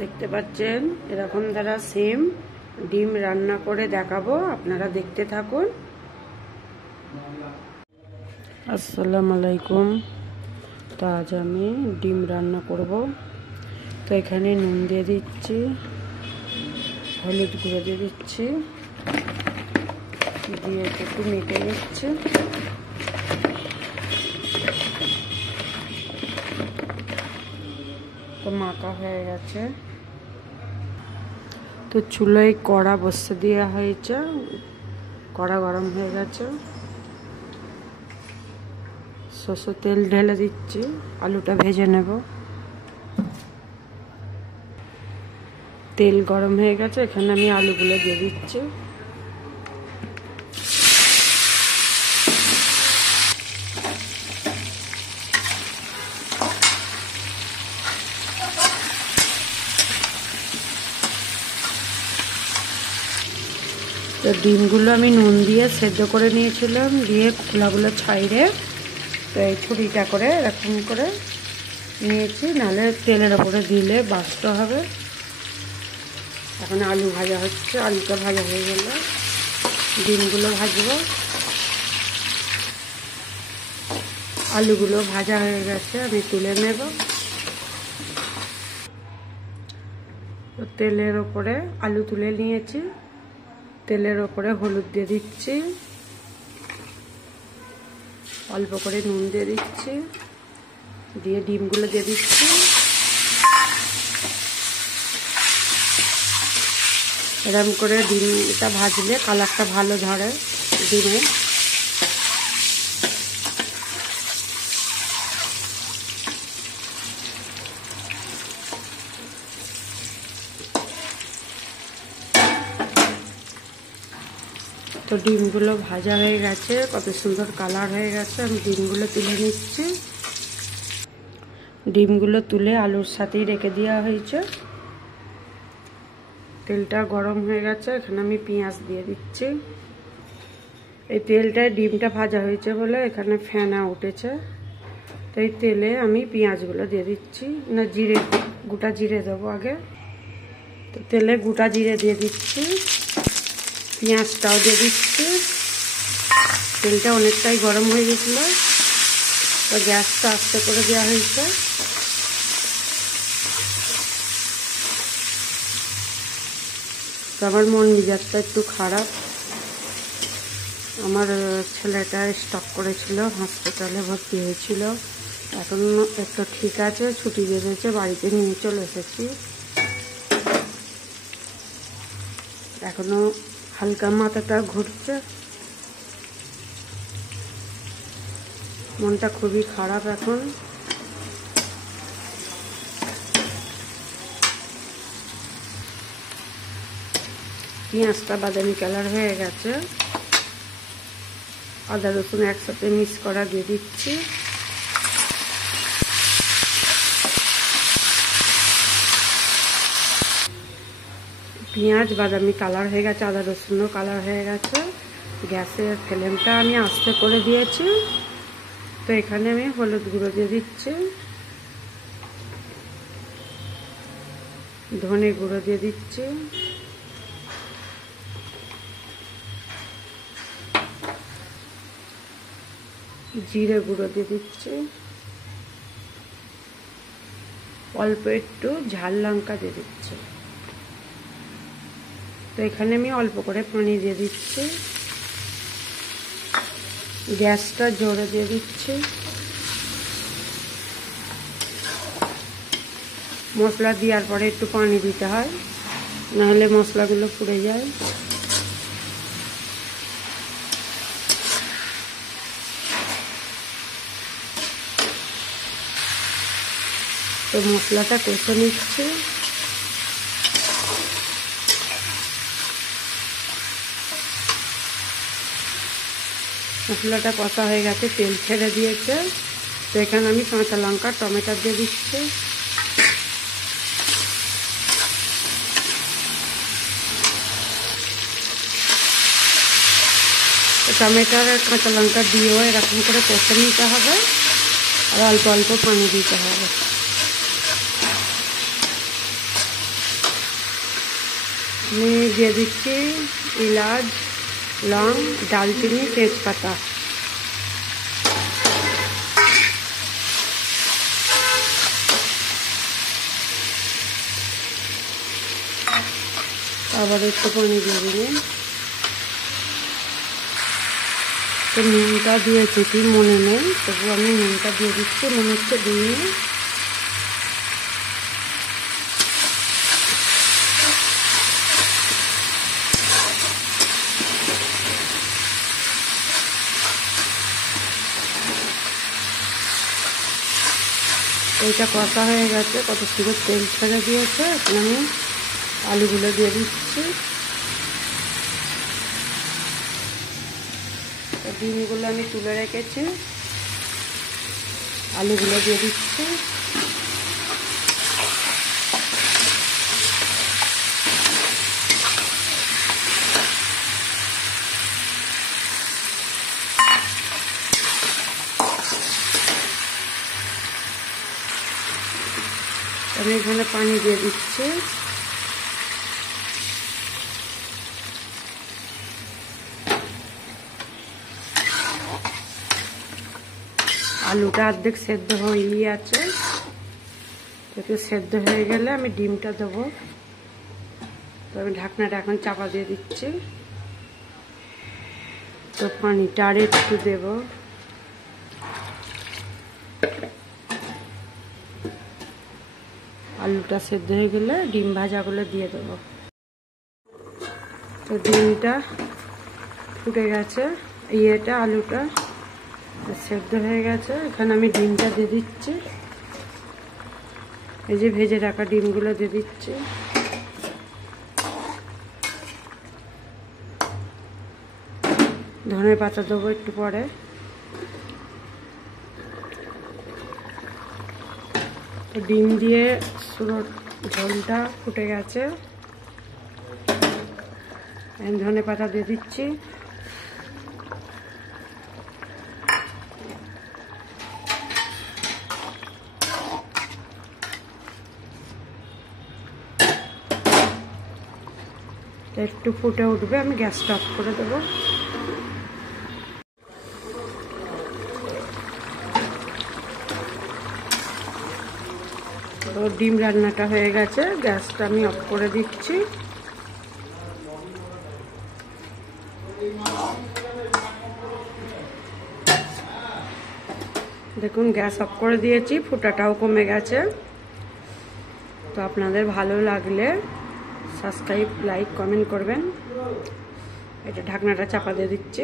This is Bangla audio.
দেখতে পাচ্ছেন এরকম দ্বারা সেম ডিম রান্না করে দেখাবো, আপনারা দেখতে থাকুন। আসসালামু আলাইকুম। তো আজ আমি ডিম রান্না করব। তো এখানে নুন দিয়ে দিচ্ছি, হলুদ গুঁড়ো দিয়ে দিচ্ছি, দিয়ে একটু মেখে নিচ্ছি। তো মাখা হয়ে গেছে। তো চুলায় কড়া বসিয়ে দেওয়া হয়েছে, কড়া গরম হয়ে গেছে। সরষের তেল ঢেলে দিচ্ছি, আলুটা ভেজে নেব। তেল গরম হয়ে গেছে, এখানে আমি আলুগুলো দিয়ে দিচ্ছি। তো ডিমগুলো আমি নুন দিয়ে সেদ্ধ করে নিয়েছিলাম, দিয়ে খোলাগুলো ছাইড়ে তো এই ছুরিটা করে এরকম করে নিয়েছি, নাহলে তেলের ওপরে দিলে বাস্ট হবে। এখন আলু ভাজা হচ্ছে, আলুটা ভাজা হয়ে গেলে ডিমগুলো ভাজবো। আলুগুলো ভাজা হয়ে গেছে, আমি তুলে নেব। তো তেলের ওপরে আলু তুলে নিয়েছি, তেলের ওপরে হলুদ দিয়ে দিচ্ছি, অল্প করে নুন দিয়ে দিচ্ছি, দিয়ে ডিমগুলো দিয়ে দিচ্ছি। এরকম করে ডিমটা ভাজলে কালারটা ভালো ধরে ডিমে। তো ডিমগুলো ভাজা হয়ে গেছে, কত সুন্দর কালার হয়ে গেছে। আমি ডিমগুলো তুলে নিচ্ছি। ডিমগুলো তুলে আলুর সাথেই রেখে দেওয়া হয়েছে। তেলটা গরম হয়ে গেছে, এখানে আমি পেঁয়াজ দিয়ে দিচ্ছি। এই তেলটায় ডিমটা ভাজা হয়েছে বলে এখানে ফেনা উঠেছে। তো এই তেলে আমি পেঁয়াজগুলো দিয়ে দিচ্ছি, না জিরে, গোটা জিরে দেবো আগে। তো তেলে গোটা জিরে দিয়ে দিচ্ছি, পেঁয়াজটাও দিয়ে দিচ্ছি। তেলটা অনেকটাই গরম হয়ে গেছিল, তো গ্যাসটা আস্তে করে দেওয়া হয়েছে। তো আমার মন মেজাজটা একটু খারাপ। আমার ছেলেটা স্ট্রোক করেছিল, হসপিটালে ভর্তি হয়েছিল। এখন একটু ঠিক আছে, ছুটি বেঁধেছে, বাড়িতে নিয়ে চলে এসেছি। এখনো হালকা মাথাটা ঘুরছে, মনটা খুবই খারাপ এখন। পেঁয়াজটা বাদামি কালার হয়ে গেছে, আদা রসুন একসাথে মিক্স করা দিয়ে দিচ্ছি। পেঁয়াজ বাদামি কালার হয়ে গেছে, আদা রসুনও কালার হয়ে গেছে। গ্যাসের ফ্লেমটা আমি আস্তে করে দিয়েছি। তো এখানে আমি হলুদ গুঁড়ো দিয়ে দিচ্ছি, ধনে গুঁড়ো দিয়ে দিচ্ছি, জিরে গুঁড়ো দিয়ে দিচ্ছি, অল্প একটু ঝাল লঙ্কা দিয়ে দিচ্ছি। তো এখানে আমি অল্প করে পানি দিয়ে দিচ্ছি, গ্যাসটা জোরে দিয়ে দিচ্ছি। মশলা দেওয়ার পরে একটু পানি দিতে হয়, নাহলে মশলাগুলো পুড়ে যায়। তো মশলাটা কষে নিচ্ছি। মশলাটা কষা হয়ে গেছে, তেল ছেড়ে দিয়েছে। তো এখানে আমি কাঁচা লঙ্কা টমেটো দিয়ে দিচ্ছি। টমেটো আর কাঁচা লঙ্কা দিয়েও এরকম করে কষে নিতে হবে, আর অল্প অল্প পানি দিতে হবে। আমি দিয়ে দিচ্ছি এলাচ, লং, দালচিনি, তেজপাতা। আবার একটু পানি দিয়ে দিলেন। তো নুনটা দিয়েছি কি মনে নেই, তবু আমি নুনটা দিয়ে দিচ্ছি, মনে হচ্ছে দিইনি। এইটা কষা হয়ে গেছে, কত সুন্দর তেল ছেড়ে দিয়েছে। এখন আমি আলুগুলো দিয়ে দিচ্ছি। ডিমগুলো আমি তুলে রেখেছি, আলুগুলো দিয়ে দিচ্ছি। আমি এখানে পানি দিয়ে দিচ্ছি। আলুটা অর্ধেক সেদ্ধ হয়েই আছে, একটু সেদ্ধ হয়ে গেলে আমি ডিমটা দেবো। তো আমি ঢাকনাটা এখন চাপা দিয়ে দিচ্ছি। তো পানিটা আর একটু দেব। আলুটা সেদ্ধ হয়ে গেলে ডিম ভাজাগুলো দিয়ে দেবো। তো ডিমটা ফুটে গেছে, আলুটা সেদ্ধ হয়ে গেছে। এখানে আমি ডিমটা দিয়ে দিচ্ছি, এই যে ভেজে রাখা ডিমগুলো দিয়ে দিচ্ছি। ধনে পাতা দেবো একটু পরে। তো ডিম দিয়ে পুরো ঝোলটা ফুটে গেছে, ধনে পাতা দিয়ে দিচ্ছি। একটু ফুটে উঠবে, আমি গ্যাসটা অফ করে দেবো। তো ডিম রান্নাটা হয়ে গেছে, গ্যাসটা আমি অফ করে দিচ্ছি। দেখুন গ্যাস অফ করে দিয়েছি, ফুটাটাও কমে গেছে। তো আপনাদের ভালো লাগলে সাবস্ক্রাইব, লাইক, কমেন্ট করবেন। এটা ঢাকনাটা চাপা দিয়ে দিচ্ছি।